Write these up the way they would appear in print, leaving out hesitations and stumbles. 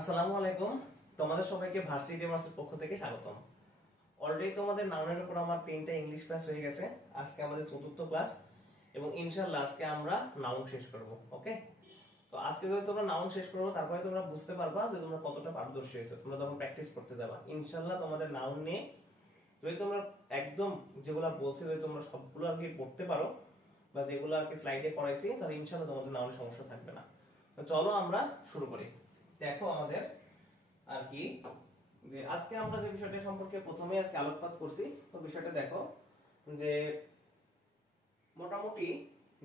আসসালামু আলাইকুম। তোমাদের সবাইকে ভার্সিটি মার্সের পক্ষ থেকে স্বাগতম। অলরেডি তোমাদের নাউনের উপর আমার 3টা ইংলিশ ক্লাস হয়ে গেছে। আজকে আমাদের চতুর্থ ক্লাস এবং ইনশাআল্লাহ আজকে আমরা নাউন শেষ করব। ওকে, তো আজকে যদি তোমরা নাউন শেষ করবো তারপরে তোমরা বুঝতে পারবা যে তোমরা কতটা পারদর্শী হয়েছো। তোমরা যখন প্র্যাকটিস করতে যাবা ইনশাআল্লাহ তোমাদের নাউন নিয়ে যদি তোমরা একদম যেগুলো বলছি যদি তোমরা সবগুলো আর কি পড়তে পারো বা যেগুলো আর কি স্লাইডে করাইছি তাহলে ইনশাআল্লাহ তোমাদের নাউনের সমস্যা থাকবে না। তো চলো আমরা শুরু করি। দেখো আমাদের আর কি যে আজকে আমরা যে বিষয়টা সম্পর্কে প্রথমে আর কি আলোকপাত করছি, তো বিষয়টা দেখো যে মোটামুটি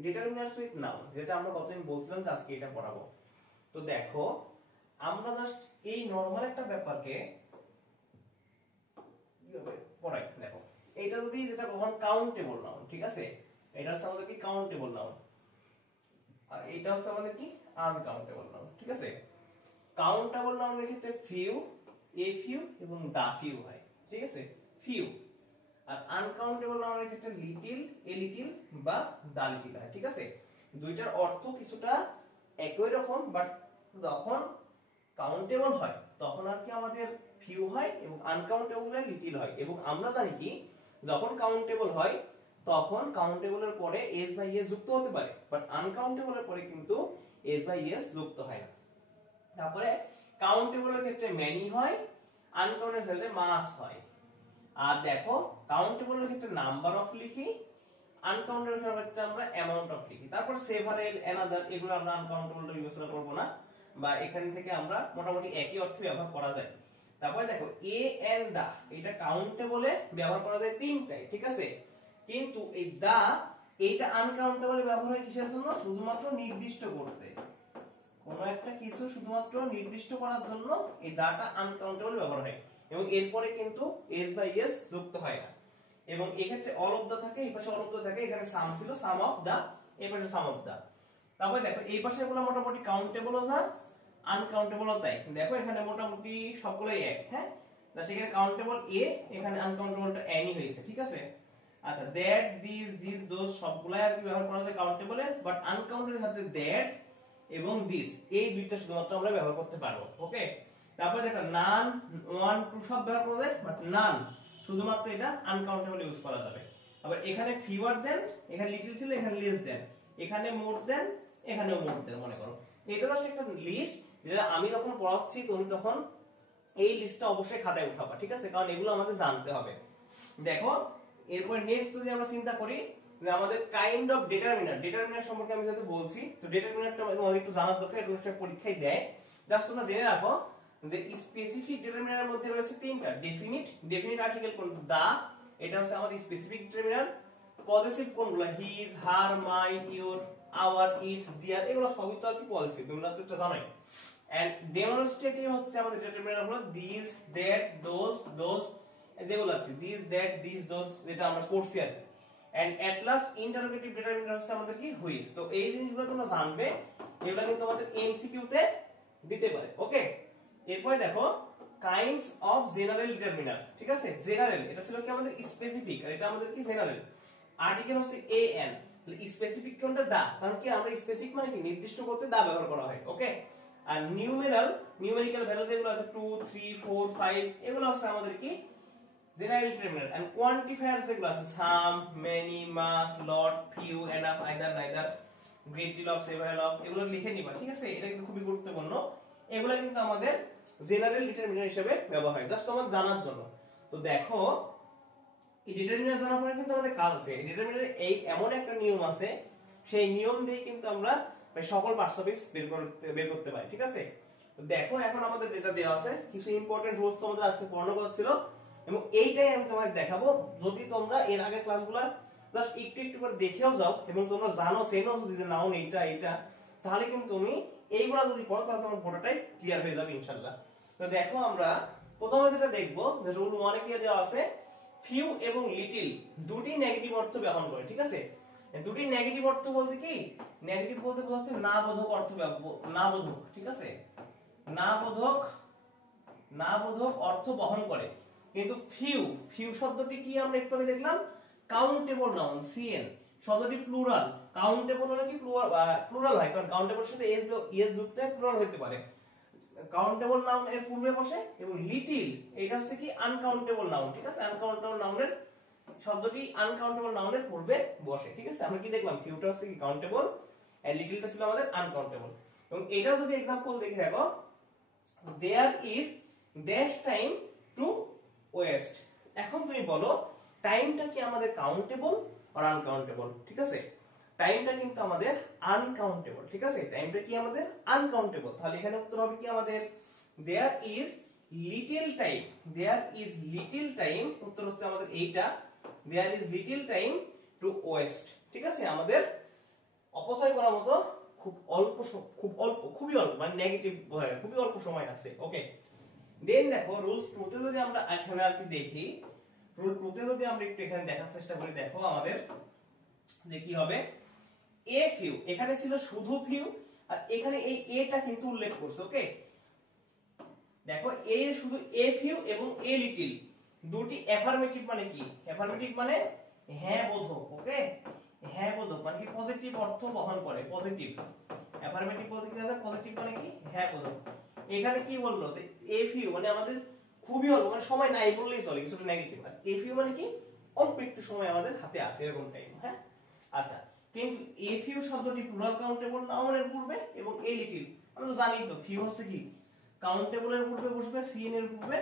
ডিটারমিনার্স উইথ নাউন, যেটা আমরা কতদিন বলছিলাম যে আজকে এটা পড়াবো। তো দেখো আমরা জাস্ট এই নরমাল একটা ব্যাপারকে কিভাবে পড়াই। দেখো এইটা যদি যেটা কখন কাউন্টেবল নাউন, ঠিক আছে, এটা হচ্ছে আমাদের কি কাউন্টেবল নাউন, আর এইটা হচ্ছে আমাদের কি আনকাউন্টেবল নাউন। ঠিক আছে, কাউন্টেবল নাউনের ক্ষেত্রে ফিউ, এ ফিউ এবং দা ফিউ হয়। ঠিক আছে, ফিউ। আর আনকাউন্টেবল নাউনের ক্ষেত্রে লিটিল, এ লিটিল বা দা লিটিল হয়। ঠিক আছে, দুইটার অর্থ কিছুটা একই রকম, বাট যখন কাউন্টেবল হয় তখন আর কি আমাদের ফিউ হয় এবং আনকাউন্টেবল হয় লিটিল হয়। এবং আমরা জানি কি যখন কাউন্টেবল হয় তখন কাউন্টেবলের পরে এস বাই এস যুক্ত হতে পারে, বাট আনকাউন্টেবলের পরে কিন্তু এস বাই এস যুক্ত হয় না। তারপরে কাউন্টেবলের ক্ষেত্রে মেনি হয়, আনকাউন্টেবলের ক্ষেত্রে মাস হয়। আর দেখো কাউন্টেবলের ক্ষেত্রে নাম্বার অফ লিখি, আনকাউন্টেবলের ক্ষেত্রে আমরা অ্যামাউন্ট অফ লিখি। তারপর সেভারেল, অ্যানাদার এগুলো আমরা আনকাউন্টেবলটা বিবেচনা করব না, বা এখান থেকে আমরা মোটামুটি একই অর্থে ব্যবহার করা যায়। তারপরে দেখো এ এন্ড দা, এটা কাউন্টেবলে ব্যবহার করা যায় তিনটাই। ঠিক আছে, কিন্তু এই দা এইটা আনকাউন্টেবলে ব্যবহার হয় কিসের জন্য? শুধুমাত্র নির্দিষ্ট করতে, কোন একটা কিছু শুধুমাত্র নির্দিষ্ট করার জন্য এই দাটা আনকাউন্টেবল ব্যবহার হয় এবং এরপরে কিন্তু এস বাই এস যুক্ত হয় না। এবং এই ক্ষেত্রে অল অফ দা থাকে, এই পাশে অল অফ দা থাকে, এখানে সাম ছিল সাম অফ দা, এই পাশে সাম অফ দা। তারপরে দেখো এই পাশে গুলো মোটামুটি কাউন্টেবলও যা আনকাউন্টেবলও তাই। দেখো এখানে মোটামুটি সবগুলোই এক। হ্যাঁ, সেখানে কাউন্টেবল এ, এখানে আনকাউন্টেবলটা এনই হয়েছে। ঠিক আছে, আচ্ছা দ্যাট, দিস দোজ সবগুলাই আর কি ব্যবহার করা যায় কাউন্টেবলে, বাট আনকাউন্টেবলের ক্ষেত্রে দ্যাট এবং দিস এই দুইটা শুধুমাত্র আমরা ব্যবহার করতে পারবো। ওকে, তারপরে দেখো নান, ওয়ান, টু সব ব্যবহার করা যায়, বাট নান শুধুমাত্র এটা আনকাউন্টেবল ইউজ করা যাবে। আবার এখানে ফিওয়ার দেন, এখানে লিটল ছিল, এখানে লেস দেন, এখানে মোর দেন, এখানেও মোর দেন। মনে করো এটা হচ্ছে একটা লিস্ট, যেটা আমি যখন পড়াচ্ছি তুমি তখন এই লিস্টটা অবশ্যই খাতায় উঠাবা। ঠিক আছে, কারণ এগুলো আমাদের জানতে হবে। দেখো এরপর নেক্সট যদি আমরা চিন্তা করি যে আমাদের কাইন্ড অফ ডিটারমিনার, ডিটারমিনার সম্পর্কে আমি যেহেতু বলছি, তো ডিটারমিনারটা আমাদের একটু জানার দরকার, এটা হচ্ছে পরীক্ষায় দেয়। জাস্ট তোমরা জেনে রাখো যে স্পেসিফিক ডিটারমিনারের মধ্যে রয়েছে তিনটা। ডেফিনিট, ডেফিনিট আর্টিকেল কোন? দা, এটা হচ্ছে আমাদের স্পেসিফিক ডিটারমিনার। পজিটিভ কোনগুলো? His, her, my, your, our, its, their, এগুলো সবই তো আর কি পজিটিভ, তোমরা তো এটা জানোই। এন্ড ডেমনস্ট্রেটিভ হচ্ছে আমাদের ডিটারমিনার হলো দিস, দ্যাট, দোজ যেগুলো আছে, দিস, দ্যাট, দিস, দোজ, যেটা আমরা পড়ছি আর কি। And at last interrogative determiner হচ্ছে আমাদের কি? হুইচ। তো এই জিনিসগুলো তোমরা জানবে, এগুলো কিন্তু আমাদের এমসিকিউ তে দিতে পারে। ওকে, এরপরে দেখো কাইন্ডস অফ জেনারেল ডিটারমিনার। ঠিক আছে, জেনারেল এটা ছিল কি আমাদের স্পেসিফিক, আর এটা আমাদের কি জেনারেল। আর্টিকেল হচ্ছে এ এন, স্পেসিফিক কোনটা? দা, কারণ কি আমরা স্পেসিফিক মানে কি নির্দিষ্ট করতে দা ব্যবহার করা হয়। ওকে, আর নিউমেরাল, নিউমেরিক্যাল ভ্যালু যেগুলো আছে 2 3 4 5 এগুলো হচ্ছে আমাদের কি জেনারেল ডিটারমিনার। এন্ড কোয়ান্টিফায়ার্স যেগুলো আছে some, many, much, lot, few, enough, either, neither, great deal of, several of, এগুলো লিখে নিবা। ঠিক আছে, এটা কিন্তু খুবই গুরুত্বপূর্ণ। এগুলো কিন্তু আমাদের জেনারেল ডিটারমিনার হিসেবে ব্যবহার হয়, জাস্ট তোমার জানার জন্য। তো দেখো এই ডিটারমিনার জানার পরে কিন্তু আমাদের কাজ আছে। ডিটারমিনারে এই এমন একটা নিয়ম আছে, সেই নিয়ম দিয়ে কিন্তু আমরা সকল পার্টস অফ স্পিচ বের করতে পারি। ঠিক আছে, তো দেখো এখন আমাদের যেটা দেওয়া আছে কিছু ইম্পর্টেন্ট রুলস তোমাদের আজকে পড়ানো হচ্ছিল এবং এইটাই আমি তোমাদের দেখাবো। যদি তোমরা এর আগের ক্লাসগুলো জাস্ট একটু একটু করে দেখেও যাও এবং তোমরা জানো সেনো যদি নাও এইটা এইটা, তাহলে কিন্তু তুমি এইগুলা যদি পড়ো তাহলে তোমার পুরোটাই ক্লিয়ার হয়ে যাবে ইনশাআল্লাহ। তো দেখো আমরা প্রথমে যেটা দেখবো যে রুল 1 এ কি দেওয়া আছে, ফিউ এবং লিটিল দুটি নেগেটিভ অর্থ ব্যবহার করে। ঠিক আছে, দুটি নেগেটিভ অর্থ বলতে কি? নেগেটিভ বলতে বোঝাচ্ছে না বোধক অর্থ, না বোধক। ঠিক আছে, না বোধক, না বোধক অর্থ বহন করে। কিন্তু ফিউ, ফিউ শব্দটি কি আমরা একটু আগে দেখলাম কাউন্টেবল নাউন, সিএন শব্দটি প্লুরাল। কাউন্টেবল হলে কি প্লুরাল হয়, কারণ কাউন্টেবলের সাথে এস যুক্ত প্লুরাল হতে পারে। কাউন্টেবল নাউন এর পূর্বে বসে, এবং লিটিল এটা হচ্ছে কি আনকাউন্টেবল নাউন, ঠিক আছে, আনকাউন্টেবল নাউনের শব্দটি আনকাউন্টেবল নাউনের পূর্বে বসে, ঠিক আছে। আমরা কি দেখলাম, ফিউটা হচ্ছে কি কাউন্টেবল এন্ড লিটিলটা ছিল আমাদের আনকাউন্টেবল। এবং এটা যদি एग्जांपल দেখি, দেখো there is dash time to waste. এখন তুমি বলো টাইমটা কি আমাদের কাউন্টেবল আর আনকাউন্টেবল, ঠিক আছে। টাইমটা কিন্তু আমাদের আনকাউন্টেবল, ঠিক আছে, টাইমটা কি আমাদের আনকাউন্টেবল। তাহলে এখানে উত্তর হবে কি আমাদের there is little time, there is little time, উত্তর হচ্ছে আমাদের এইটা, there is little time to waste, ঠিক আছে। আমাদের অপচয় করার মতো খুবই অল্প মানে নেগেটিভ খুবই অল্প সময় আছে, ওকে। দেন দেখো রুলস 2 তে যদি আমরা এখানে আর কি দেখি, রুল 2 তে যদি আমরা একটু এখানে দেখার চেষ্টা করি, দেখো আমাদের যে কি হবে, এ ফিউ এখানে ছিল শুধু ফিউ, আর এখানে এই এটা কিন্তু উল্লেখ করছে, ওকে। দেখো এ শুধু এ ফিউ এবং এ লিটল দুটি অ্যাফার্মেটিভ, মানে কি অ্যাফার্মেটিভ মানে হ্যাঁ বোধক, ওকে, হ্যাঁ বোধক মানে কি পজিটিভ অর্থ বহন করে, পজিটিভ অ্যাফার্মেটিভ বলতে কি হয়, পজিটিভ মানে কি হ্যাঁ বোধক। এখানে কি বললো, এ ফিউ মানে আমাদের খুবই অল্প মানে সময় নাই বললেই চলে, কিছুটা নেগেটিভ, আর এ ফিউ মানে কি অল্প একটু সময় আমাদের হাতে আছে এরকম টাইম, হ্যাঁ। আচ্ছা, কিন্তু এ ফিউ শব্দটি প্লুরাল কাউন্টেবল নাউনের পূর্বে, এবং এ লিটল আমরা তো জানি তো ফিউ হচ্ছে কি কাউন্টেবলের পূর্বে বসবে, সিএন এর পূর্বে,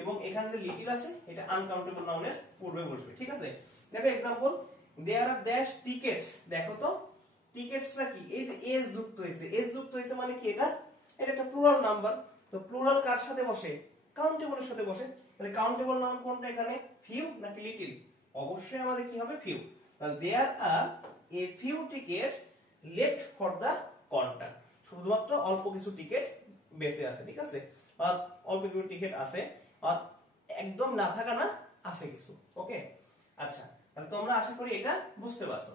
এবং এখানে যে লিটল আছে এটা আনকাউন্টেবল নাউনের পূর্বে বসবে, ঠিক আছে। দেখো example there are dash tickets, দেখো তো টিকেটসটা কি, এই যে এস যুক্ত হয়েছে, এস যুক্ত হয়েছে মানে কি এটা একটা প্লুরাল নাম্বার, তো প্লুরাল কার সাথে বসে, কাউন্টেবলের সাথে বসে, তাহলে কাউন্টেবল নাউন কোনটা এখানে, ফিউ নাকি লিটল, অবশ্যই আমাদের কি হবে ফিউ। তাহলে there are a few tickets left for the contact, শুধুমাত্র অল্প কিছু টিকেট বেঁচে আছে, ঠিক আছে, আর অল্প কিছু টিকেট আছে, আর একদম না থাকা না আছে কিছু, ওকে। আচ্ছা, তাহলে তোমরা আশা করি এটা বুঝতে পারছো।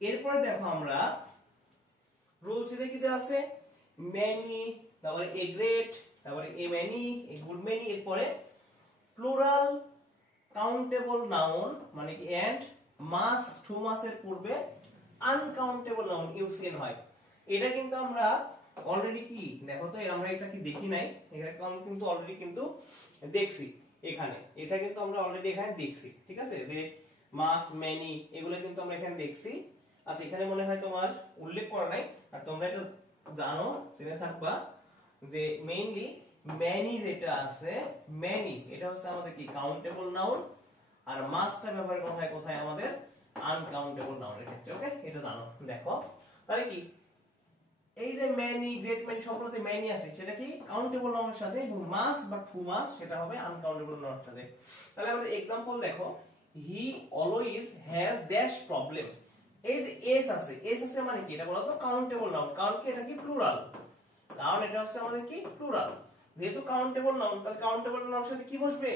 এরপরে দেখো আমরা রুল ছেড়ে কি দেওয়া আছে, many, তারপরে a great, তারপরে a many, a good many, এরপরে প্লুরাল কাউন্টেবল নাউন মানে কি and must, টু মাস এর পূর্বে আনকাউন্টেবল নাউন ইউসিএন হয়। এটা কিন্তু আমরা অলরেডি কি দেখো তো, আমরা এটা কি দেখি নাই, এটা কিন্তু অলরেডি কিন্তু দেখছি এখানে, এটা কিন্তু আমরা অলরেডি এখানে দেখছি, ঠিক আছে, যে মাস মেনি এগুলো কিন্তু আমরা এখানে দেখছি। আচ্ছা, এখানে মনে হয় তোমার উল্লেখ করা নাই, আর তোমরা এটা জানো, জেনে থাকবা যে মেইনলি মেনি যেটা আছে, মেনি এটা হচ্ছে আমাদের কি কাউন্টেবল নাউন, আর মাসটা ব্যবহার করা হয় কোথায়, আমাদের আনকাউন্টেবল নাউনের ক্ষেত্রে, ওকে, এটা জানো। দেখো তাহলে কি এই যে মেনি, গ্রেট মেনি সবগুলোতে মেনি আছে, সেটা কি কাউন্টেবল নাউনের সাথে, এবং মাস বা টু মাস সেটা হবে আনকাউন্টেবল নাউনের সাথে। তাহলে আমাদের एग्जांपल দেখো, he always has dash problems, এই যে এস আছে, এস আছে মানে কি এটা বলতো কাউন্টেবল নাউন, কারণ কি এটা কি প্লুরাল, কারণ এটা হচ্ছে আমাদের কি প্লুরাল, যেহেতু কাউন্টেবল নাউন, তাহলে কাউন্টেবল নাউনের সাথে কি বসবে,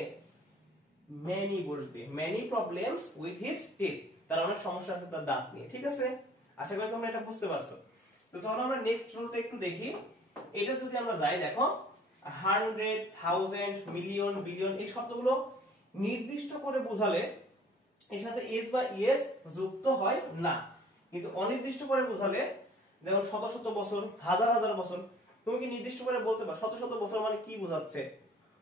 মেনি বসবে, many problems with his teeth, তার অনেক সমস্যা আছে তার দাঁত নিয়ে, ঠিক আছে। আশা করি তোমরা এটা বুঝতে পারছো। তো চলো আমরা নেক্সট রুলটা একটু দেখি। এটা যদি আমরা যাই, দেখো 100, 1000, মিলিয়ন, বিলিয়ন এই শব্দগুলো নির্দিষ্ট করে বোঝালে এর সাথে এস বা ইএস যুক্ত হয় না, কিন্তু অনির্দিষ্ট করে বোঝালে, যেমন শত শত বছর, হাজার হাজার বছর, তুমি কি নির্দিষ্ট করে বলতে পারো শত শত বছর মানে কি বোঝাচ্ছে,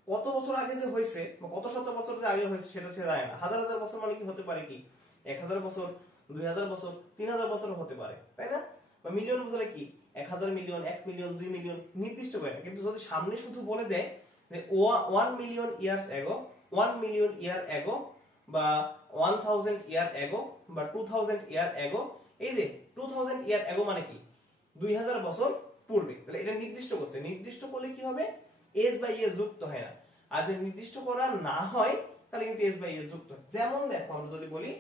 কত বছর আগে যে হয়েছে বা কত শত বছর যে আগে হয়েছে সেটা হচ্ছে যায় না। হাজার হাজার বছর মানে কি হতে পারে, কি 1000 বছর, 2000 বছর, 3000 বছর হতে পারে, তাই না। বা মিলিয়ন বোঝালে কি 1000 মিলিয়ন, 1 মিলিয়ন, 2 মিলিয়ন, নির্দিষ্ট করে। কিন্তু যদি সামনে শুধু বলে দেয় যে 1 মিলিয়ন ইয়ার্স এগো, 1 মিলিয়ন ইয়ার এগো, বা 1000 ইয়ার এগো, বা 2000 ইয়ার এগো, এই যে 2000 ইয়ার এগো মানে কি 2000 বছর পূর্বে, তাহলে এটা নির্দিষ্ট করছে। নির্দিষ্ট করলে কি হবে, এস বা ইএস যুক্ত হয় না, আর যদি নির্দিষ্ট করা না হয় তাহলে কিন্তু এস বা ইএস যুক্ত হয়। যেমন দেখো আমরা যদি বলি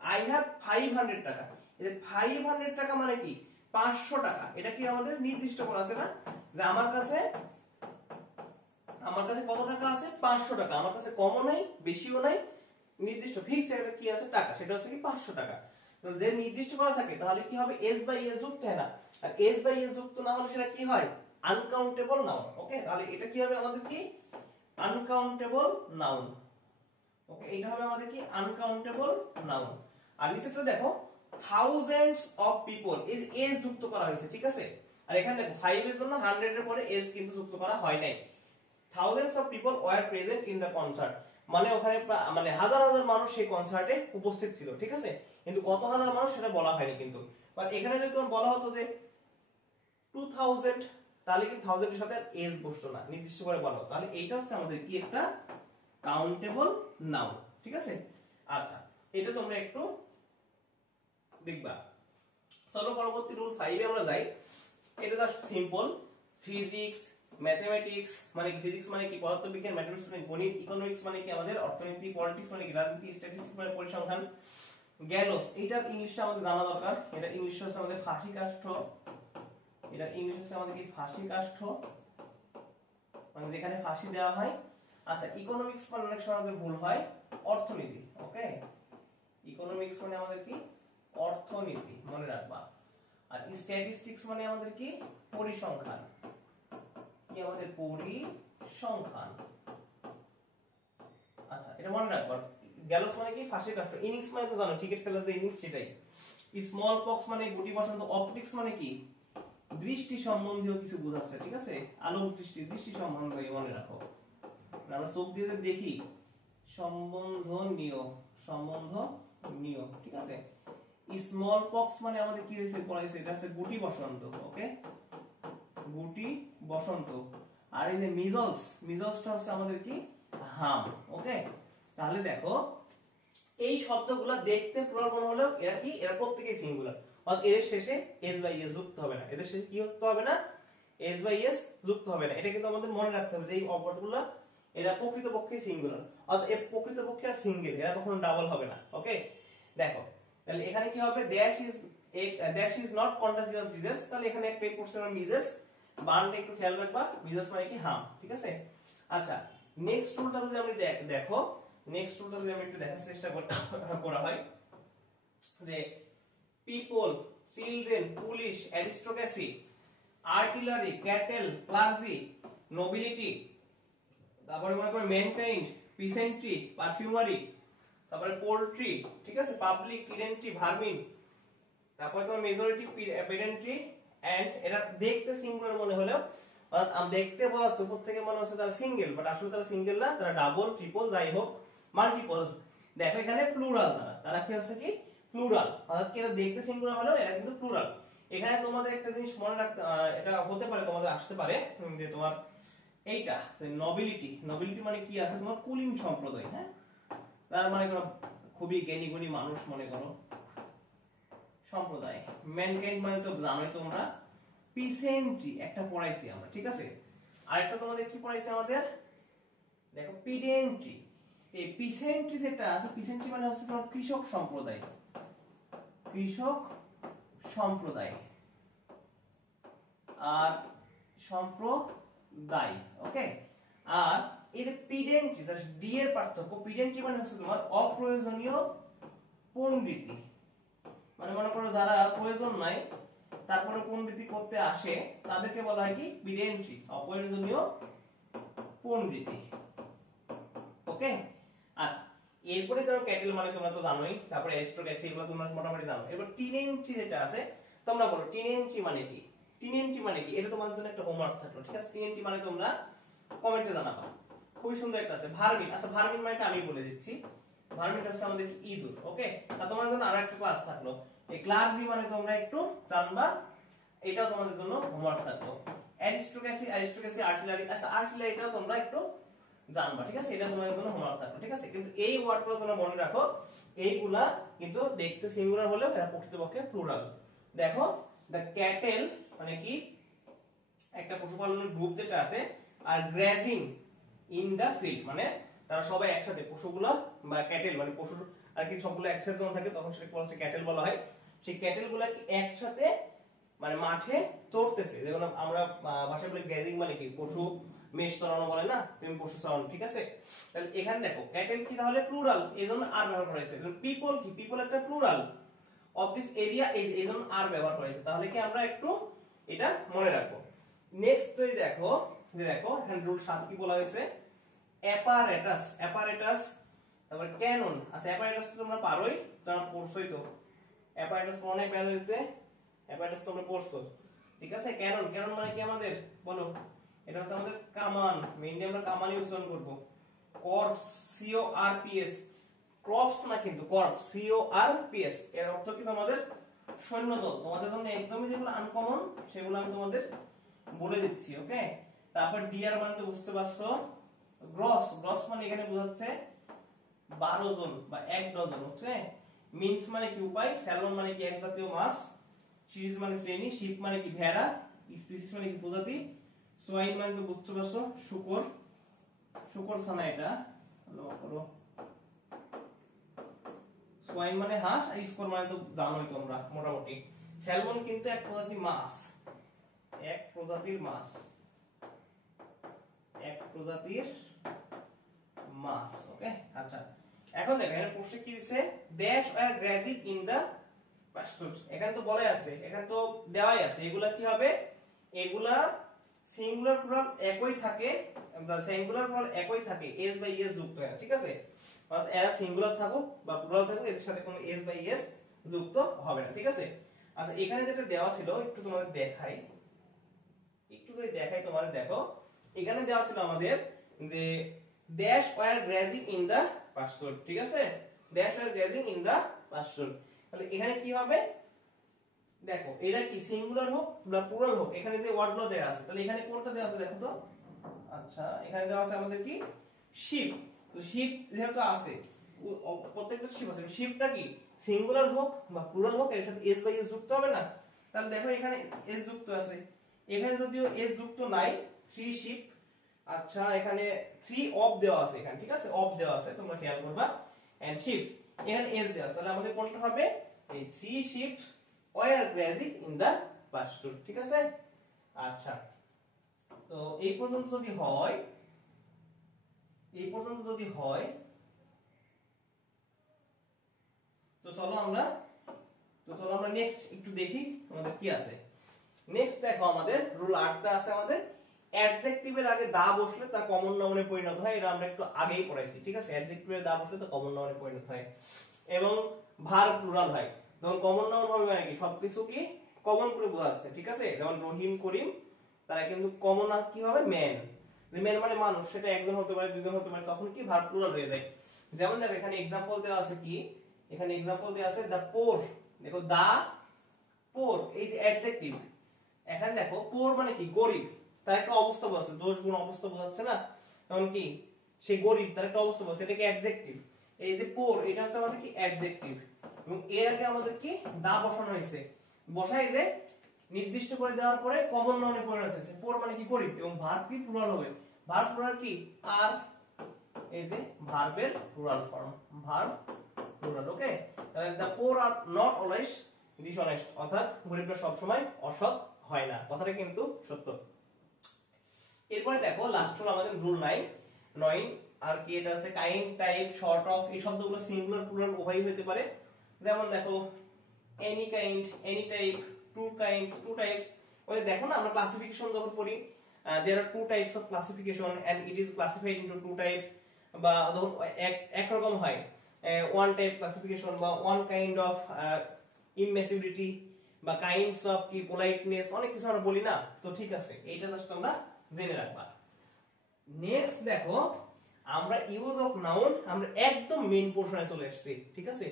আই হ্যাভ 500 টাকা, এই 500 টাকা মানে কি 500 টাকা, এটা কি আমাদের নির্দিষ্ট করা আছে না, যে আমার কাছে কত টাকা আছে, 500 টাকা, আমার কাছে কমও নাই বেশিও নাই, নির্দিষ্ট ফিক্সড একটা কি আছে টাকা, সেটা হচ্ছে কি 500 টাকা। তো যে নির্দিষ্ট করা থাকে তাহলে কি হবে, এস বাই এস যুক্ত হয় না, আর এস বাই এস যুক্ত না হলে সেটা কি হয়, আনকাউন্টেবল নাউন, ওকে। তাহলে এটা কি হবে আমাদের কি আনকাউন্টেবল নাউন, ওকে, এটা হবে আমাদের কি আনকাউন্টেবল নাউন। আর নিচেটা দেখো থাউজেন্ডস অফ পিপল, এই এস যুক্ত করা হয়েছে, ঠিক আছে, আর এখানে দেখো 5 এর জন্য 100 এর পরে এজ কিন্তু যুক্ত করা হয় নাই। Thousands of people were present in the concert, মানে ওখানে মানে হাজার হাজার মানুষ সেই কনসার্টে উপস্থিত ছিল, ঠিক আছে, কিন্তু কত হাজার মানুষ সেটা বলা হয়নি কিন্তু। বাট এখানে যদি তোমার বলা হতো যে 2000, তাহলে কি 1000 এর সাথে এজ বসতো না, নির্দিষ্ট করে বলা হতো, তাহলে এইটা হচ্ছে আমাদের কি একটা কাউন্টেবল নাউন, ঠিক আছে। আচ্ছা, এটা তোমরা একটু দেখবা। চলো পরবর্তী রুল 5 এ আমরা যাই। এটা জাস্ট সিম্পল। ফিজিক্স, ম্যাথমেটিক্স মানে কি, ফিজিক্স মানে কি পদার্থবিজ্ঞান, ম্যাথমেটিক্স মানে গণিত, ইকোনমিক্স মানে কি আমাদের অর্থনীতি, পলিটিক্স মানে কি রাজনীতি, স্ট্যাটিস্টিক্স মানে পরিসংখ্যান, গ্যালোস এটার ইংলিশটা আমাদের জানা দরকার। এটা ইংলিশ হচ্ছে আমাদের ফাঁসি কাষ্ঠ, এটা ইংলিশ হচ্ছে আমাদের কি ফাঁসি কাষ্ঠ, মানে যেখানে ফাঁসি দেওয়া হয়। আচ্ছা, ইকোনমিক্স মানে অনেক সময় আমাদের ভুল হয় অর্থনীতি, ওকে, ইকোনমিক্স মানে আমাদের কি অর্থনীতি, মনে রাখবা। আর স্ট্যাটিস্টিক্স মানে আমাদের কি পরিসংখ্যান, কি আমাদের পরিসংখ্যান। আচ্ছা, এটা মনে রাখবা। গ্যালোস মানে কি ফাঁসি কাষ্ঠ, ইনিংস মানে তো জানো ক্রিকেট খেলার যে ইনিংস সেটাই। স্মল পক্স মানে গুটি বসন্ত, অপটিক্স মানে কি দৃষ্টি সম্বন্ধীয় কিছু বোঝাচ্ছে, ঠিক আছে, আলোক দৃষ্টি, দৃষ্টি সম্বন্ধীয় মনে রাখো, আমরা চোখ দিয়ে দেখি, সম্বন্ধনীয়, সম্বন্ধনীয়, ঠিক আছে। স্মল পক্স মানে আমাদের কি হয়েছে পড়াইছে, এটা হচ্ছে গুটি বসন্ত, ওকে, গুটি বসন্ত। আর এই যে মিজলস, মিজলসটা হচ্ছে আমাদের কি হাম, ওকে। তাহলে দেখো এই শব্দগুলো দেখতে প্লুরাল মনে হলেও এরা কি, এরা প্রত্যেকই সিঙ্গুলার, অর্থাৎ এর শেষে এস বাই এস যুক্ত হবে না, এদের শেষে কি যুক্ত হবে না, এস বাই এস যুক্ত হবে না। এটা কিন্তু আমাদের মনে রাখতে হবে যে এই অবজেক্টগুলো এরা প্রকৃতপক্ষে সিঙ্গুলার, অর্থাৎ এর প্রকৃতপক্ষে এরা সিঙ্গেল, এরা কখনো ডাবল হবে না, ওকে। দেখো তাহলে এখানে কি হবে, dash is not contagious disease, তাহলে এখানে একটা পড়ছে আমরা মিজেলস, বানানটা একটু খেয়াল রাখবা, মিজেলস মানে কি হাম, ঠিক আছে। আচ্ছা, নেক্সট রুলটা যদি আমরা দেখো, নেক্সট রুলটা যদি আমি একটু দেখার চেষ্টা করা হয় যে people, children, police, aristocracy, artillery, cattle, clergy, nobility, তারপরে মনে করো মেনটেইন, পিসেন্ট্রি, পারফিউমারি, তারপরে পোল্ট্রি, ঠিক আছে, পাবলিক, টিরেন্ট্রি, ভার্মিন, তারপরে তোমার মেজরিটি, পেডেন্ট্রি, এন্ড এটা দেখতে সিঙ্গুলার মনে হলেও দেখতে বোঝা যাচ্ছে উপর থেকে মনে হচ্ছে তারা সিঙ্গেল, বাট আসলে তারা সিঙ্গেল না, তারা ডাবল, ট্রিপল, যাই হোক মাল্টিপল। দেখো এখানে প্লুরাল, তারা কি হচ্ছে কি প্লুরাল, অর্থাৎ কি এটা দেখতে সিঙ্গুলার হলেও এরা কিন্তু প্লুরাল। এখানে তোমাদের একটা জিনিস মনে রাখতে, এটা হতে পারে তোমাদের আসতে পারে যে তোমার এইটা নবিলিটি, নবিলিটি মানে কি আছে তোমার কুলিন সম্প্রদায়, হ্যাঁ, তার মানে কোনো খুবই জ্ঞানী গুণী মানুষ মনে করো সম্প্রদায়। ম্যানকাইন্ড মানে তো জানোই তোমরা, পিসেন্ট্রি একটা পড়াইছি আমরা, ঠিক আছে। আরেকটা তোমাদের কি পড়াইছি আমাদের, দেখো পিডেন্ট্রি। এই পিসেন্ট্রি যেটা আছে, পিসেন্ট্রি মানে হচ্ছে তোমার কৃষক সম্প্রদায়, কৃষক সম্প্রদায় আর সম্প্রদায়, ওকে। আর এই যে পিডেন্ট্রি, ডি এর পার্থক্য, পিডেন্ট্রি মানে হচ্ছে তোমার অপ্রয়োজনীয় পণ্ডিতি, মানে মনে করো যারা প্রয়োজন নাই তারপরে পণ্ডিতি করতে আসে তাদেরকে বলা হয় কি পিডেন্ট্রি, অপ্রয়োজনীয় পণ্ডিতি, ওকে। আচ্ছা, এরপরে ধরো ক্যাটেল মানে তোমরা তো জানোই, তারপরে অ্যারিস্টোক্রেসি এগুলো তোমরা মোটামুটি জানো। এবার টিনেন্ট্রি যেটা আছে তোমরা বলো টিনেন্ট্রি মানে কি, টিনেন্ট্রি মানে কি, এটা তোমাদের জন্য একটা হোমওয়ার্ক থাকলো, ঠিক আছে। টিনেন্ট্রি মানে তোমরা কমেন্টে জানাবা, খুবই সুন্দর একটা আছে। ভার্মিন, আচ্ছা ভার্মিন মানে আমি বলে দিচ্ছি, ভার্মিন হচ্ছে আমাদের কি ইঁদুর, ওকে। আর তোমাদের জন্য আরো একটা ক্লাস থাকলো, এই ক্লার্জি মানে তোমরা একটু জানবা, এটাও তোমাদের জন্য হোমওয়ার্ক থাকলো। অ্যারিস্টোক্রেসি, অ্যারিস্টোক্রেসি, আর্টিলারি, আচ্ছা আর্টিলারিটাও তোমরা একটু জানবা, ঠিক আছে, এটা তোমাদের জন্য হোমওয়ার্ক থাকলো, ঠিক আছে। কিন্তু এই ওয়ার্ডগুলো তোমরা মনে রাখো, এইগুলা কিন্তু দেখতে সিঙ্গুলার হলেও এরা প্রকৃতপক্ষে প্লুরাল। দেখো দ্য ক্যাটেল মানে কি একটা পশুপালনের গ্রুপ যেটা আছে, আর গ্রাজিং ইন দা ফিল্ড মানে তারা সবাই একসাথে, পশুগুলো বা ক্যাটেল মানে পশু আর কি সবগুলো একসাথে যখন থাকে তখন সেটাকে ক্যাটেল বলা হয়। সেই ক্যাটেল গুলা কি একসাথে মানে মাঠে চড়তেছে, যেমন আমরা ভাষায় বলি গ্রাজিং মানে কি পশু মেষ চড়ানো বলে না, পশু চড়ানো, ঠিক আছে। তাহলে এখানে দেখো ক্যাটেল কি তাহলে প্লুরাল, এইজন্য আর ব্যবহার করা হয়েছে। পিপল কি, পিপল একটা প্লুরাল অফ দিস এরিয়া, এইজন্য আর ব্যবহার করা হয়েছে। তাহলে কি আমরা একটু এটা মনে রাখবো। নেক্সট যদি দেখো যে দেখো এখানে রুল 7 কি বলা হয়েছে, অ্যাপারেটাস, অ্যাপারেটাস, তারপর ক্যানন। আচ্ছা অ্যাপারেটাস তো তোমরা পারোই, তোমরা পড়ছই তো, অ্যাপারেটাস অনেক বের হইতে, অ্যাপারেটাস তোমরা পড়ছো। ঠিক আছে। ক্যানন, ক্যানন মানে কি আমাদের বলো, এটা হচ্ছে আমাদের কামান, মেইনলি আমরা কামান ইউজ করব। কর্পস, CORPS, ক্রপস না কিন্তু কর্পস, CORPS, এর অর্থ কি তোমাদের সৈন্যদল। তোমাদের জন্য একদমই যেগুলো আনকমন সেগুলো আমি তোমাদের বলে দিচ্ছি, ওকে। তারপর ডিয়ার মানে তো বুঝতে পারছো, গ্রস, গ্রস মানে এখানে বোঝাচ্ছে 12 জন বা 1 ডজন, ওকে। মিন্স মানে কি উপায়, স্যালমন মানে কি এক জাতীয় মাছ, সিরিজ মানে শ্রেণী, শিপ মানে কি ভেড়া, স্পিসিস মানে কি প্রজাতি, সোয়াইন মানে তো বুঝতে পারছো শূকর, শূকর ছানা এটা ভালো করো, সোয়াইন মানে হাঁস, আর স্কোর মানে তো জানোই তোমরা মোটামুটি। স্যালমন কিন্তু এক প্রজাতির মাছ, এক প্রজাতির মাছ, এক প্রজাতির মাছ, ওকে। আচ্ছা, এখন দেখো এখানে প্রশ্ন কি দিছে, ড্যাশ আর গ্রাজিং ইন দা পাস্টুর। এখানে তো বলাই আছে, এখানে তো দেওয়াই আছে, এগুলা কি হবে, এগুলা সিঙ্গুলার প্লুরাল একই থাকে, সিঙ্গুলার প্লুরাল একই থাকে, s বাই s যুক্ত হয় না, ঠিক আছে। অর্থাৎ এরা সিঙ্গুলার থাকুক বা প্লুরাল থাকুক, এর সাথে কোনো s বাই s যুক্ত হবে না, ঠিক আছে। আচ্ছা, এখানে যেটা দেওয়া ছিল একটু তোমাদের দেখাই, একটু যদি দেখাই তোমাদের, দেখো এখানে দেওয়া ছিল আমাদের যে dash were grazing in the pasture, ঠিক আছে, dash were grazing in the pasture. তাহলে এখানে কি হবে, দেখো এটা কি সিঙ্গুলার হোক বা প্লুরাল হোক, এখানে যে ওয়ার্ডগুলো দেওয়া আছে, তাহলে এখানে কোনটা দেওয়া আছে দেখো তো। আচ্ছা, এখানে দেওয়া আছে আমাদের কি শিপ, তো শিপ যেহেতু আছে, প্রত্যেকটা শিপ আছে, শিপটা কি সিঙ্গুলার হোক বা প্লুরাল হোক, এর সাথে s বাই s যুক্ত হবে না। তাহলে দেখো এখানে s যুক্ত আছে, এখানে যদিও s যুক্ত নাই, 3 শিপ। আচ্ছা, এখানে 3 অফ দেওয়া আছে এখানে, ঠিক আছে, অফ দেওয়া আছে, তোমরা খেয়াল করবা, এন্ড শিপস এখানে s দেওয়া আছে, তাহলে আমাদের কোনটা হবে, এই 3 sheeps were grazing in the pasture, ঠিক আছে। আচ্ছা, তো এই পর্যন্ত যদি হয়, এই পর্যন্ত যদি হয়, তো চলো আমরা নেক্সট একটু দেখি আমাদের কি আছে। নেক্সট দেখো আমাদের রুল 8টা আছে আমাদের, অ্যাডজেক্টিভের আগে দা বসলে তা কমন নাউনে পরিণত হয়, এটা আমরা একটু আগেই পড়াইছি, ঠিক আছে। অ্যাডজেক্টিভের দা বসলে তা কমন নাউনে পরিণত হয়, এবং ভার্ব প্লুরাল হয়। যেমন কমন নাউন হবে মানে কি সবকিছু কি কমন করে বোঝাচ্ছে, ঠিক আছে। যেমন রহিম, করিম, তারা কিন্তু কমন আর কি হবে ম্যান, ম্যান মানে মানুষ, সেটা একজন হতে পারে, দুজন হতে পারে, তখন কি ভার্ব প্লুরাল হয়ে যায়। যেমন দেখো এখানে एग्जांपल দেওয়া আছে কি, এখানে एग्जांपल দেওয়া আছে দা পোর, দেখো দা পোর, এই যে অ্যাডজেক্টিভ, এখানে দেখো পোর মানে কি গরিব, তার একটা অবস্থা বোঝাচ্ছে, দোষ গুণ অবস্থা বোঝাচ্ছে না, তখন কি সে গরিব, তার একটা অবস্থা বোঝাচ্ছে, এটা কি অ্যাডজেক্টিভ। এই যে পোর, এটা হচ্ছে আমাদের কি অ্যাডজেক্টিভ, এবং এর আগে আমাদের কি দা বসানো হয়েছে, বসাই যে নির্দিষ্ট করে দেওয়ার পরে কমন নাউনে পরিণত হয়েছে। পোর মানে কি গরিব, এবং ভার্ব কি প্লুরাল হবে, ভার্ব প্লুরাল কি আর, এই যে ভার্বের প্লুরাল ফর্ম, ভার্ব প্লুরাল, ওকে। তাহলে দা পোর আর নট অলওয়েজ ডিসঅনেস্ট, অর্থাৎ গরিবরা সব সময় অসৎ হয় না, কথাটা কিন্তু সত্য। এরপরে দেখো লাস্ট হলো আমাদের রুল 9 আর কি, এটা আছে কাইন্ড, টাইপ, শর্ট অফ, এই শব্দগুলো সিঙ্গুলার প্লুরাল উভয়ই হতে পারে। যেমন দেখো any kind, any type, two kinds, two types. ওই দেখো না আমরা ক্লাসিফিকেশন যখন পড়ি, there are two types of classification and it is classified into two types, বা যখন এক রকম হয় one type classification বা one kind of immaturity বা কাইন্ডস অফ কি পোলাইটনেস, অনেক কিছু আমরা বলি না, তো ঠিক আছে, এইটা জাস্ট আমরা জেনে রাখবা। নেক্সট দেখো আমরা ইউজ অফ নাউন, আমরা একদম মেইন পোরশনে চলে এসেছি, ঠিক আছে।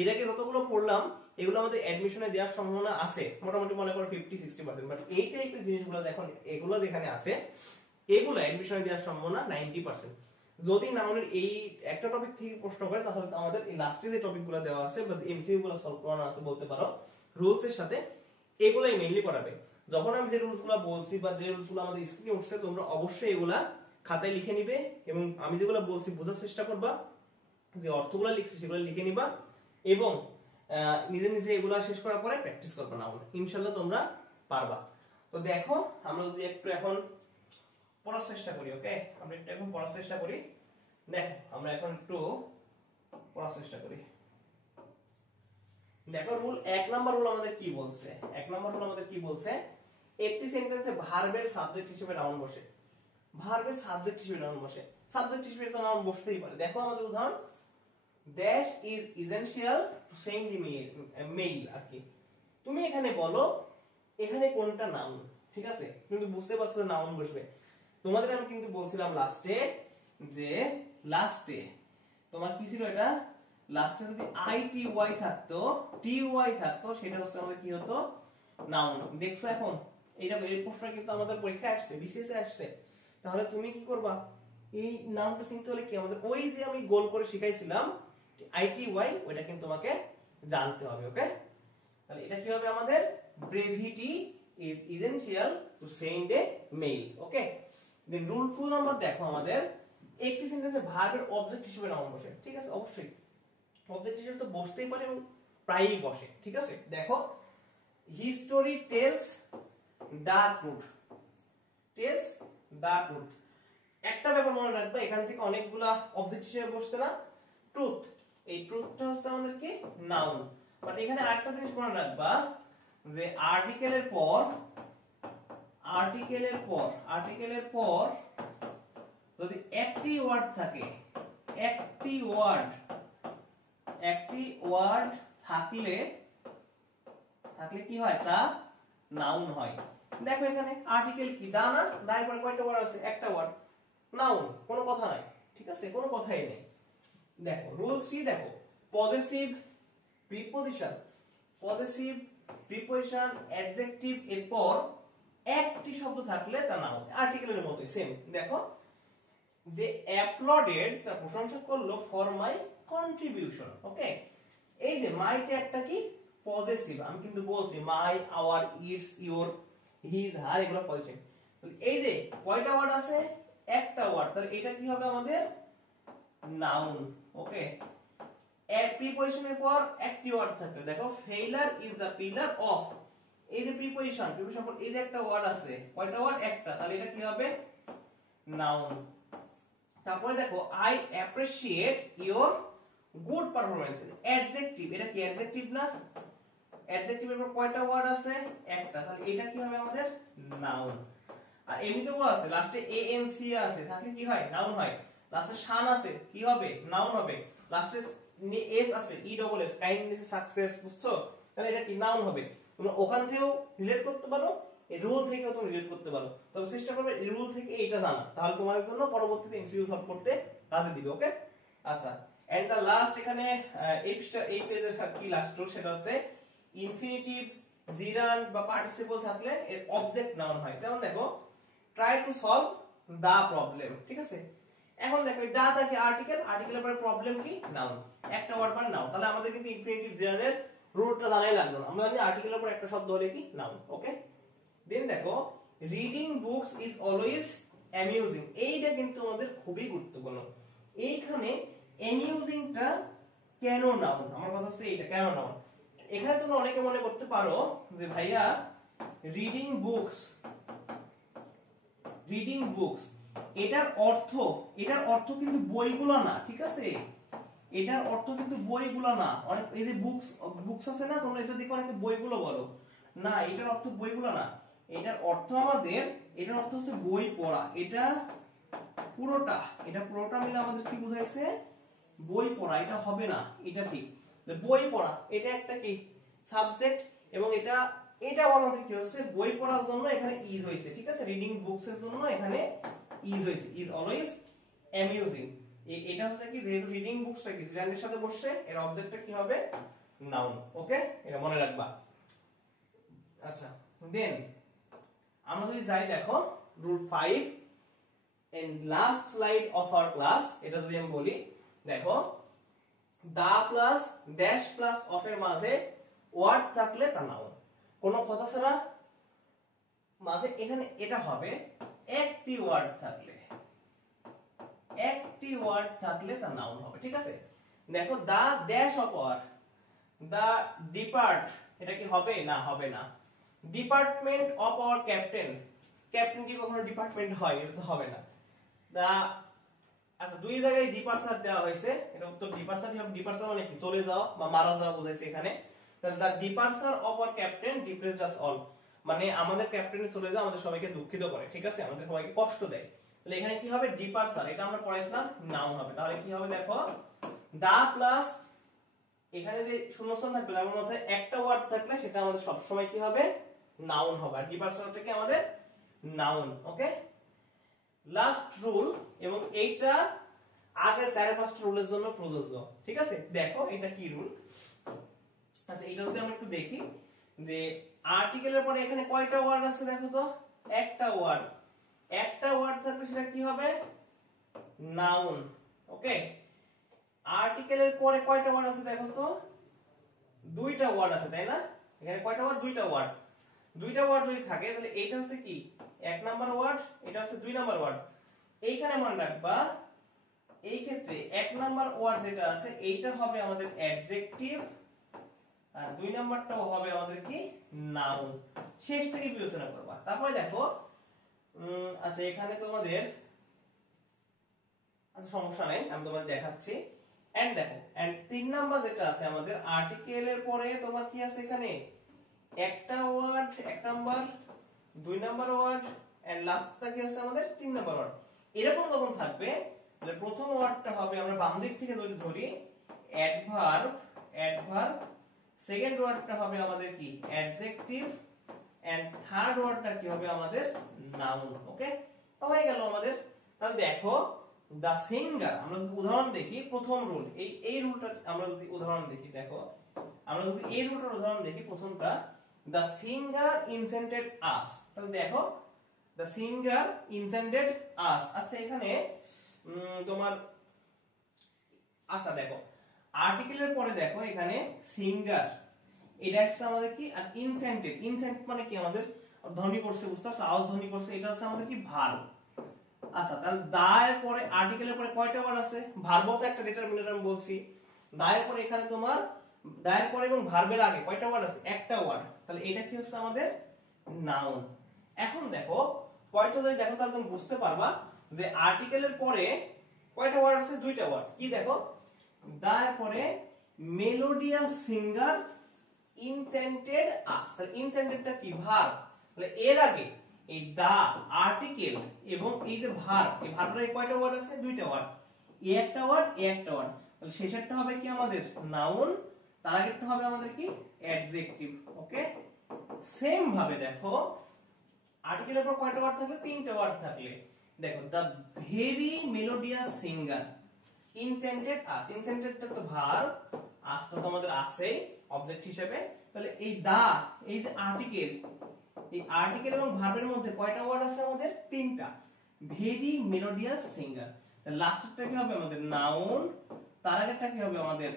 এর আগে যতগুলো পড়লাম এগুলো আমাদের অ্যাডমিশনে দেওয়ার সম্ভাবনা আছে মোটামুটি মনে করো 50-60%, বাট এই টাইপের জিনিসগুলো যখন এগুলো যেখানে আছে, এগুলো অ্যাডমিশনে দেওয়ার সম্ভাবনা 90%। যদি নাউনের এই একটা টপিক থেকে প্রশ্ন করে, তাহলে আমাদের এই লাস্টে যে টপিকগুলো দেওয়া আছে বা এমসিকিউ গুলো সলভ করানো আছে বলতে পারো, রুলস এর সাথে এগুলাই মেইনলি করাবে। যখন আমি যে রুলসগুলো বলছি বা যে রুলসগুলো আমাদের স্ক্রিনে উঠছে, তোমরা অবশ্যই এগুলা খাতায় লিখে নিবে, এবং আমি যেগুলো বলছি বোঝার চেষ্টা করবা, যে অর্থগুলো লিখছি সেগুলো লিখে নিবা, এবং নিজে নিজে এগুলো শেষ করার পরে প্র্যাকটিস করবে না, ইনশাআল্লাহ তোমরা পারবা। তো দেখো আমরা যদি একটু এখন পড়ার চেষ্টা করি, ওকে, আমরা একটু এখন পড়ার চেষ্টা করি। দেখো আমরা এখন একটু পড়ার চেষ্টা করি। দেখো রুল 1 নাম্বার রুল আমাদের কি বলছে, 1 নাম্বার রুল আমাদের কি বলছে, একটি সেন্টেন্সে ভার্বের সাবজেক্ট হিসেবে নাউন বসে, ভার্বের সাবজেক্ট হিসেবে নাউন বসে, সাবজেক্ট হিসেবে তো নাউন বসতেই পারে। দেখো আমাদের উদাহরণ, dash is essential to send the mail আর কি, তুমি এখানে বলো এখানে কোনটা নাউন, ঠিক আছে? কিন্তু বুঝতে পারছো নাউন বসবে। তোমাদের আমি কিন্তু বলছিলাম লাস্টে যে লাস্টে তোমার কি ছিল, এটা লাস্টে যদি আই টি ওয়াই থাকতো, টি ওয়াই থাকতো, সেটা হচ্ছে আমাদের কি হতো, নাউন। দেখছো এখন এইটা, এই প্রশ্নটা কিন্তু আমাদের পরীক্ষায় আসছে, বিসিএস এ আসছে। তাহলে তুমি কি করবা, এই নাউনটা চিনতে হলে কি আমাদের ওই যে আমি গোল করে শিখাইছিলাম আই টি ওয়াই, ওইটা কিন্তু তোমাকে জানতে হবে। ওকে, তাহলে এটা কি হবে আমাদের, brevity is essential to send a mail. Okay, then rule 2 number দেখো আমাদের, একটি সেন্টেন্সে ভার্বের অবজেক্ট হিসেবে নাউন বসে, ঠিক আছে? অবশ্যই অবজেক্ট হিসেবে তো বসতেই পারে এবং প্রায়ই বসে, ঠিক আছে? দেখো, history tells the truth, tells the truth. একটা ব্যাপার মনে রাখবে, এখান থেকে অনেকগুলা অবজেক্ট হিসেবে বসছে না, ট্রুথ, এই ট্রুথটা হচ্ছে আমাদের কি, নাউন। বাট এখানে আরেকটা জিনিস মনে রাখবা, যে আর্টিকেলের পর যদি একটি ওয়ার্ড থাকে, একটি ওয়ার্ড থাকলে কি হয়, তা নাউন হয়। দেখো এখানে আর্টিকেল কি, দা না, দায়ের পরে কয়টা ওয়ার্ড আছে, একটা ওয়ার্ড, নাউন, কোনো কথা নাই, ঠিক আছে? কোনো কথাই নেই। দেখো রুল 3 দেখো, পজেসিভ প্রিপোজিশন অ্যাডজেক্টিভ এর পর একটি শব্দ থাকলে তা নাউন, আর্টিকেলের মতো সেম। দেখো, দে অ্যাপ্লডেড, তার প্রশংসা করলো, ফর মাই কন্ট্রিবিউশন। ওকে, এই যে মাইটা একটা কি, পজেসিভ। আমি কিন্তু বলছি মাই, আওয়ার, ইটস, ইওর, হিজ, হার, এগুলো পজেসিভ। এই যে কয়টা ওয়ার্ড আছে, একটা ওয়ার্ড, তাহলে এটা কি হবে আমাদের, নাউন। ওকে, প্রিপোজিশনের পর একটি ওয়ার্ড থাকলে, দেখো failure is the pillar of, এই যে প্রিপোজিশন পর এই যে একটা ওয়ার্ড আছে, কয়টা ওয়ার্ড, একটা, তাহলে এটা কি হবে, নাউন। তারপরে দেখো, I appreciate your good performance, adjective, এটা কি অ্যাডজেক্টিভ না, অ্যাডজেক্টিভের পর কয়টা ওয়ার্ড আছে, একটা, তাহলে এটা কি হবে আমাদের, নাউন। আর এমনিতেও আছে, লাস্টে এ এন সি আছে, থাকলে কি হয়, নাউন হয়। লাস্টে শান আছে, কি হবে, নাউন হবে। লাস্টে এস আছে, E double S, kindness, success, বুঝছো? তাহলে এটা কি, নাউন হবে। তুমি ওখান থেকেও রিলেট করতে পারো, এই রুল থেকেও তুমি রিলেট করতে পারো, তবে চেষ্টা করবে এই রুল থেকে এইটা জানা, তাহলে তোমার জন্য পরবর্তীতে এমসিকিউ সলভ করতে কাজে দিবে। ওকে, আচ্ছা, এন্ড দা লাস্ট এখানে এই পেজের কি লাস্ট রুল, সেটা হচ্ছে ইনফিনিটিভ, জিরান্ড বা পার্টিসিপল থাকলে এর অবজেক্ট নাউন হয়। যেমন দেখো, try to solve the problem, ঠিক আছে? এখন দেখো দা থাকে আর্টিকেল, আর্টিকেলের পরে প্রবলেম কি, নাউন, একটা ওয়ার্ড মানে নাউন। তাহলে আমাদের কিন্তু ইনফিনিটিভ জিরান্ডের রুলটা জানাই লাগলো না, আমরা জানি আর্টিকেলের পর একটা শব্দ হলে কি, নাউন। ওকে, দেন দেখো, reading books is always amusing, এইটা কিন্তু আমাদের খুবই গুরুত্বপূর্ণ। এইখানে অ্যামিউজিংটা কেন নাউন, আমার কথা হচ্ছে এইটা কেন নাউন। এখানে তোমরা অনেকে মনে করতে পারো যে ভাইয়া রিডিং বুকস, এটার অর্থ কিন্তু বইগুলো না, ঠিক আছে? এটার অর্থ কিন্তু বইগুলো না। অনেক এই যে বুকস আছে না, তোমরা এটা দেখো অনেকে বইগুলো বলো না, এটার অর্থ বইগুলো না। এটার অর্থ আমাদের, এটার অর্থ হচ্ছে বই পড়া। এটা পুরোটা মিলে আমাদের কি বুঝাইছে, বই পড়া। এটা হবে না, এটা ঠিক, বই পড়া এটা একটা কি সাবজেক্ট, এবং এটাও আমাদের কি হচ্ছে, বই পড়ার জন্য এখানে ইজ হয়েছে, ঠিক আছে? রিডিং বুকস এর জন্য এখানে ইজ হয়েছে, ইজ অলওয়েজ অ্যামিউজিং। এটা হচ্ছে কি, যেহেতু রিডিং বুকসটা কি জিরান্ডের সাথে বসছে, এর অবজেক্টটা কি হবে, নাউন। ওকে, এটা মনে রাখবা। আচ্ছা, দেন আমরা যদি যাই, দেখো rule 5 and last slide of our class, এটা যদি আমি বলি, দেখো the plus dash plus of এর মাঝে ওয়ার্ড থাকলে তা নাউন, কোনো কথা ছাড়া মাঝে এখানে এটা হবে, একটি ওয়ার্ড থাকলে তা নাউন হবে, ঠিক আছে? দেখো the dash of our, the depart, এটা কি হবে না, হবে না। Department of our captain, captain কি কখনো ডিপার্টমেন্ট হয়, এটা তো হবে না। দা, আচ্ছা দুই জায়গায় ডিপার্চার দেওয়া হয়েছে, এটা উত্তর ডিপার্চার হবে। ডিপার্চার মানে কি, চলে যাওয়া বা মারা যাওয়া বোঝাইছে এখানে। তাহলে the departure of our captain depressed us all, মানে আমাদের ক্যাপ্টেন চলে যাওয়া আমাদের সবাইকে দুঃখিত করে, ঠিক আছে? আমাদের সবাইকে কষ্ট দেয়। তাহলে এখানে কি হবে, ডিপার্চার, এটা আমরা পড়াইছিলাম, নাউন হবে। তাহলে কি হবে, দেখো দা প্লাস এখানে যে শূন্যস্থান থাকবে, তার মধ্যে একটা ওয়ার্ড থাকলে সেটা আমাদের সব সময় কি হবে, নাউন হবে, আর কি পার্সনটা কি আমাদের নাউন। ওকে, লাস্ট রুল, এবং এইটা আগের 4-5টা রুলের জন্য প্রযোজ্য। ঠিক আছে, দেখো এটা কি রুল। আচ্ছা, এটা যদি আমরা একটু দেখি যে আর্টিকেলের পরে এখানে কয়টা ওয়ার্ড আছে দেখো তো, একটা ওয়ার্ড। একটা ওয়ার্ড থাকলে সেটা কি হবে, নাউন। ওকে, আর্টিকেলের পরে কয়টা ওয়ার্ড আছে দেখো তো, দুইটা ওয়ার্ড আছে, তাই না? এখানে কয়টা ওয়ার্ড, দুইটা ওয়ার্ড। দুইটা ওয়ার্ড যদি থাকে তাহলে এইটা হচ্ছে কি 1 নাম্বার ওয়ার্ড, এটা হচ্ছে 2 নাম্বার ওয়ার্ড। এইখানে মনে রাখবা এই ক্ষেত্রে 1 নাম্বার ওয়ার্ড যেটা আছে এইটা হবে আমাদের অ্যাডজেক্টিভ, আর 2 নাম্বারটাও হবে আমাদের কি নাউন। শেষ থেকে বিবেচনা করবা। তারপরে দেখো আচ্ছা এখানে তোমাদের, আচ্ছা সমস্যা নাই, আমি তোমাদের দেখাচ্ছি। এন্ড দেখো, এন্ড 3 নাম্বার যেটা আছে আমাদের আর্টিকেলের পরে তোমার কি আছে এখানে একটা word 1 number, 2 number word, and লাস্টটা কি আছে আমাদের 3 নাম্বার ওয়ার্ড। এরকম যখন থাকবে তাহলে প্রথম ওয়ার্ডটা হবে, আমরা বাম দিক থেকে যদি ধরি অ্যাডভার্ব, অ্যাডভার্ব, সেকেন্ড ওয়ার্ডটা হবে আমাদের কি অ্যাডজেক্টিভ, এন্ড থার্ড ওয়ার্ডটা কি হবে আমাদের নাউন। ওকে, তো হয়ে গেল আমাদের। তাহলে দেখো দা সিঙ্গার, আমরা যদি উদাহরণ দেখি, প্রথম রুল এই রুলটা আমরা যদি উদাহরণ দেখি, দেখো আমরা যদি এই রুলটার উদাহরণ দেখি, প্রথমটা দা সিঙ্গার ইনসেন্টেড আস। তাহলে দেখো দা সিঙ্গার ইনসেন্টেড আস। আচ্ছা এখানে তোমার, আচ্ছা দেখো আর্টিকেলের পরে দেখো এখানে সিঙ্গার, এটা হচ্ছে আমাদের কি, আর ইনসেন্টেড, ইনসেন্ট মানে কি আমাদের ধ্বনি করছে, বুঝতে পারছো, আওয়াজ ধ্বনি করছে, এটা হচ্ছে আমাদের কি ভার্ব। আচ্ছা তাহলে দা এর পরে আর্টিকেলের পরে কয়টা ওয়ার্ড আছে, ভার্বও তো একটা ডিটারমিনার আমি বলছি। দা এর পরে এখানে তোমার দা এর পরে এবং ভার্বের আগে কয়টা ওয়ার্ড আছে, একটা ওয়ার্ড, তাহলে এটা কি হচ্ছে আমাদের নাউন। এখন দেখো পয়েন্টটা যদি দেখো তাহলে তুমি বুঝতে পারবা যে আর্টিকেলের পরে কয়টা ওয়ার্ড আছে, দুইটা ওয়ার্ড। কি দেখো, দা এর পরে মেলোডিয়াস সিঙ্গার ইনসেন্টেড আস, তাহলে ইনসেন্টেডটা কি ভার্ব, তাহলে এর আগে এই দা আর্টিকেল এবং এই যে ভার্ব, এই ভার্বের কয়টা ওয়ার্ড আছে, দুইটা ওয়ার্ড, এই একটা ওয়ার্ড, এই একটা ওয়ার্ড, তাহলে শেষেরটা হবে কি আমাদের নাউন, তার আগেরটা হবে আমাদের কি অ্যাডজেক্টিভ। ওকে, সেম ভাবে দেখো আর্টিকেলের পর কয়টা ওয়ার্ড থাকলে, তিনটা ওয়ার্ড থাকলে দেখো দা ভেরি মেলোডিয়াস সিঙ্গার ইনসেন্টেড আস, ইনসেন্টেডটা তো ভার্ব, আসটা তো আমাদের আছেই অবজেক্ট হিসেবে, তাহলে এই দা, এই যে আর্টিকেল, এই আর্টিকেল এবং ভার্বের মধ্যে কয়টা ওয়ার্ড আছে আমাদের, তিনটা, ভেরি মেলোডিয়াস সিঙ্গার। লাস্টেরটা কি হবে আমাদের নাউন, তার আগেরটা কি হবে আমাদের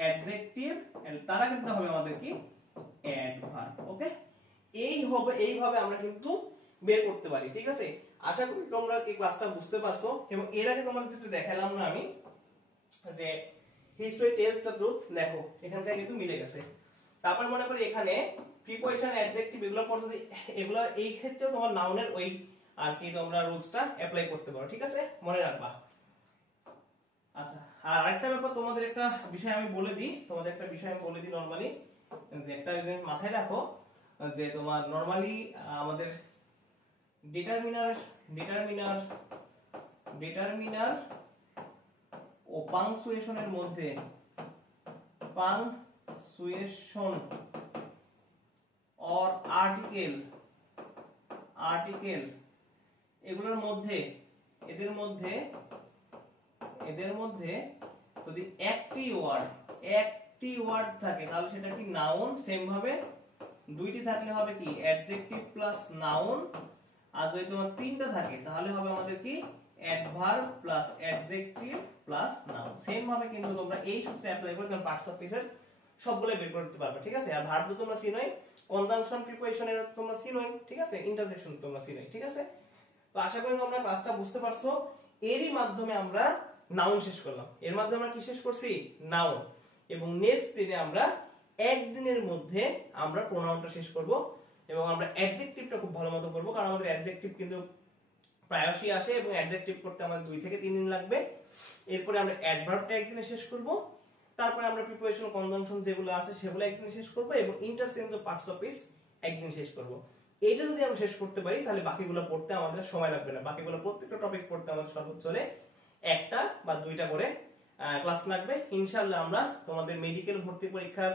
অ্যাডজেক্টিভ, এন্ড তার আগেরটা হবে আমাদের কি অ্যাডভার্ব। ওকে, এইভাবে আমরা কিন্তু বের করতে পারি। ঠিক আছে, আশা করি তোমরা এই ক্লাসটা বুঝতে পারছো। এবং এর আগে তোমাদের যেটা দেখালাম না আমি, যে হিস্টরি টেলস দ্য ট্রুথ, দেখো এখান থেকে কিন্তু মিলে গেছে। তারপর মনে করি এখানে প্রিপোজিশন, অ্যাডজেক্টিভ এগুলো পড়ছো, এগুলো এই ক্ষেত্রেও তোমার নাউনের ওই আর কি তোমরা রুলসটা অ্যাপ্লাই করতে পারো। ঠিক আছে, মনে রাখবা। আচ্ছা, আর আরেকটা ব্যাপার তোমাদের একটা বিষয় আমি বলে দিই, নরমালি যে একটা জিনিস মাথায় রাখো, যে তোমার নরমালি আমাদের ডিটারমিনার ও পাংচুয়েশনের মধ্যে, পাংচুয়েশন অর আর্টিকেল এগুলোর মধ্যে, এদের মধ্যে যদি একটি ওয়ার্ড থাকে তাহলে সেটা কি নাউন। সেম ভাবে দুইটি থাকলে হবে কি অ্যাডজেক্টিভ প্লাস নাউন, আর যদি তোমার তিনটা থাকে তাহলে হবে আমাদের কি adverb plus adjective plus noun. Same ভাবে কিন্তু তোমরা এই সূত্রে অ্যাপ্লাই করে কারণ পার্টস অফ স্পিচের সবগুলো বের করতে পারবে। ঠিক আছে, আর ভার্ব তো তোমরা চিনোই, কনজাংশন প্রিপোজিশন এর তোমরা চিনোই। ঠিক আছে, ইন্টারজেকশন তোমরা চিনোই। ঠিক আছে, তো আশা করি তোমরা ক্লাসটা বুঝতে পারছো। এরই মাধ্যমে আমরা নাউন শেষ করলাম। এর মাধ্যমে আমরা কি শেষ করছি, নাউন। এবং নেক্সট দিনে আমরা একদিনের মধ্যে আমরা প্রোনাউনটা শেষ করব, এবং আমরা অ্যাডজেক্টিভটা খুব ভালো মতো করব, কারণ আমাদের অ্যাডজেক্টিভ কিন্তু প্রায়শই আসে এবং অ্যাডজেক্টিভ করতে আমাদের 2 থেকে 3 দিন লাগবে। এরপরে আমরা অ্যাডভার্বটা একদিনে শেষ করব, তারপরে আমরা প্রিপোজিশন, কনজাংশন যেগুলো আছে সেগুলো একদিনে শেষ করব, এবং interchange of parts of speech একদিন শেষ করব। এইটা যদি আমরা শেষ করতে পারি তাহলে বাকিগুলো পড়তে আমাদের সময় লাগবে না। বাকিগুলো প্রত্যেকটা টপিক পড়তে আমাদের সর্বোচ্চ হলে 1টা বা 2টা করে ক্লাস লাগবে। ইনশাআল্লাহ আমরা তোমাদের মেডিকেল ভর্তি পরীক্ষার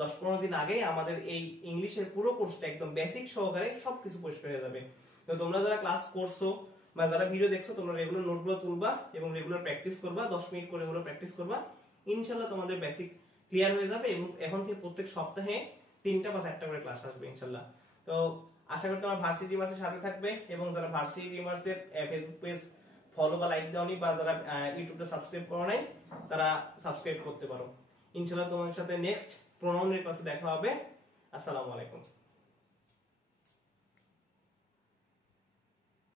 10-15 দিন আগে আমাদের এই ইংলিশের পুরো কোর্সটা একদম বেসিক সহকারে সবকিছু পরিষ্কার হয়ে যাবে। তো তোমরা যারা ক্লাস করছো বা যারা ভিডিও দেখছো তোমরা রেগুলার নোটগুলো তুলবা এবং রেগুলার প্র্যাকটিস করবা, 10 মিনিট করে হলো প্র্যাকটিস করবা, ইনশাআল্লাহ তোমাদের বেসিক ক্লিয়ার হয়ে যাবে এবং এখন থেকে প্রত্যেক সপ্তাহে 3টা বা 4টা করে ক্লাস আসবে ইনশাআল্লাহ। তো আশা করি তোমরা ভার্সিটি টিমার্সের সাথে থাকবে এবং যারা ভার্সিটি টিমার্সের ফেসবুক পেজ ফলো বা লাইক দাওনি বা যারা ইউটিউবটা সাবস্ক্রাইব করো নাই তারা সাবস্ক্রাইব করতে পারো। ইনশাআল্লাহ তোমাদের সাথে নেক্সট প্রোনাউনের ক্লাসে দেখা হবে। আসসালামু আলাইকুম।